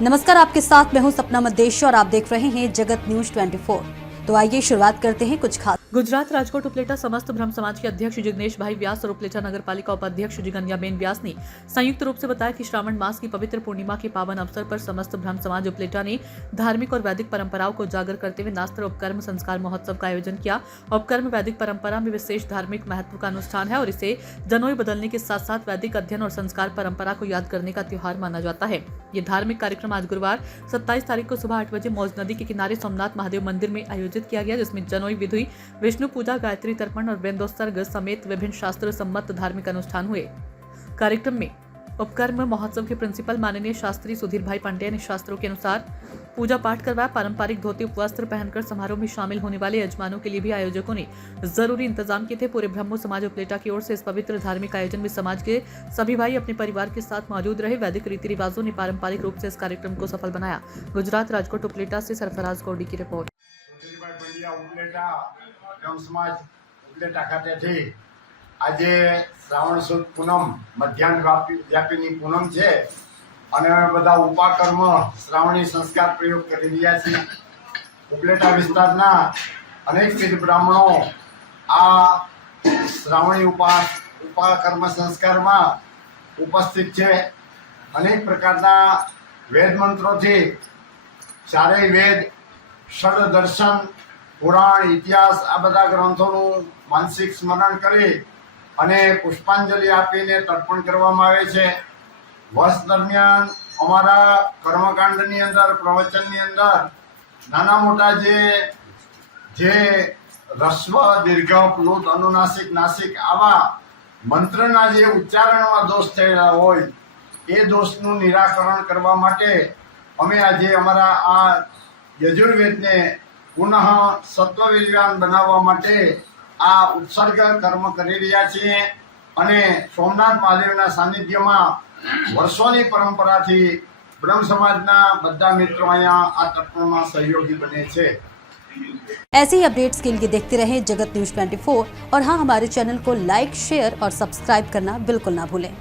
नमस्कार, आपके साथ मैं हूं सपना मदेश और आप देख रहे हैं जगत न्यूज 24। तो आइए शुरुआत करते हैं कुछ खास। गुजरात રાજકોટ ઉપલેટા समस्त ब्रह्म समाज के अध्यक्ष जिग्नेश भाई व्यास और उपलेटा नगर पालिका उपाध्यक्ष जिगन्याबेन व्यास ने संयुक्त रूप से बताया कि श्रावण मास की पवित्र पूर्णिमा के पावन अवसर पर समस्त ब्रह्म समाज उपलेटा ने धार्मिक और वैदिक परंपराओं को उजागर करते हुए नास्त्र उपकर्म संस्कार महोत्सव का आयोजन किया। उपकर्म वैदिक परंपरा में विशेष धार्मिक महत्व का अनुष्ठान है और इसे जनोई बदलने के साथ साथ वैदिक अध्ययन और संस्कार परंपरा को याद करने का त्योहार माना जाता है। ये धार्मिक कार्यक्रम आज गुरुवार 27 तारीख को सुबह 8 बजे मौज नदी के किनारे सोमनाथ महादेव मंदिर में आयोजित किया गया, जिसमें जनोई विधि, विष्णु पूजा, गायत्री तर्पण और वेदोत्सर्ग समेत विभिन्न शास्त्र सम्मत धार्मिक अनुष्ठान हुए। कार्यक्रम में उपकर्म महोत्सव के प्रिंसिपल माननीय शास्त्री सुधीर भाई पांड्या ने शास्त्रों के अनुसार पूजा पाठ करवाया। पारंपरिक धोती उपवस्त्र पहनकर समारोह में शामिल होने वाले यजमानों के लिए भी आयोजकों ने जरूरी इंतजाम किए थे। पूरे ब्रह्मो समाज उपलेटा की ओर से इस पवित्र धार्मिक आयोजन में समाज के सभी भाई अपने परिवार के साथ मौजूद रहे। वैदिक रीति रिवाजों ने पारंपरिक रूप से इस कार्यक्रम को सफल बनाया। गुजरात राजकोट उपलेटा से सरफराज कोडी की रिपोर्ट। આજે શ્રાવણ સુદ પૂનમ મધ્યાહન વ્યાપીની પૂનમ છે અને અમે બધા ઉપાકર્મ શ્રાવણી સંસ્કાર પ્રયોગ કરી રહ્યા છીએ। ઉપલેટા વિસ્તારના અનેકવિધ બ્રાહ્મણો આ શ્રાવણી ઉપાકર્મ સંસ્કારમાં ઉપસ્થિત છે। અનેક પ્રકારના વેદ મંત્રોથી ચારેય વેદ, ષડ દર્શન, પુરાણ, ઇતિહાસ આ બધા ગ્રંથોનું માનસિક સ્મરણ કરી અને પુષ્પાંજલિ આપીને તર્પણ કરવામાં આવે છે। વર્ષ દરમિયાન અમારા કર્મકાંડની અંદર, પ્રવચનની અંદર નાના મોટા જે રસ્વ, દીર્ઘ, પ્લુત, અનુનાસિક, નાસિક આવા મંત્રના જે ઉચ્ચારણમાં દોષ થયેલા હોય એ દોષનું નિરાકરણ કરવા માટે અમે આજે અમારા આ યજુર્વેદને પુનઃ સત્વવીર્યવાન બનાવવા માટે આ ઉત્સર્ગ કર્મ કરી રહ્યા છીએ અને સોમનાથ મહાદેવના સાનિધ્યમાં વર્ષોની પરંપરાથી બ્રહ્મ સમાજના બધા મિત્રો અહીંયા આ તર્પણમાં સહયોगी બને છે। ऐसे ही अपडेट्स के लिए देखते रहें जगत न्यूज 24 और हाँ, हमारे चैनल को लाइक, शेयर और सब्सक्राइब करना बिल्कुल ना भूलें।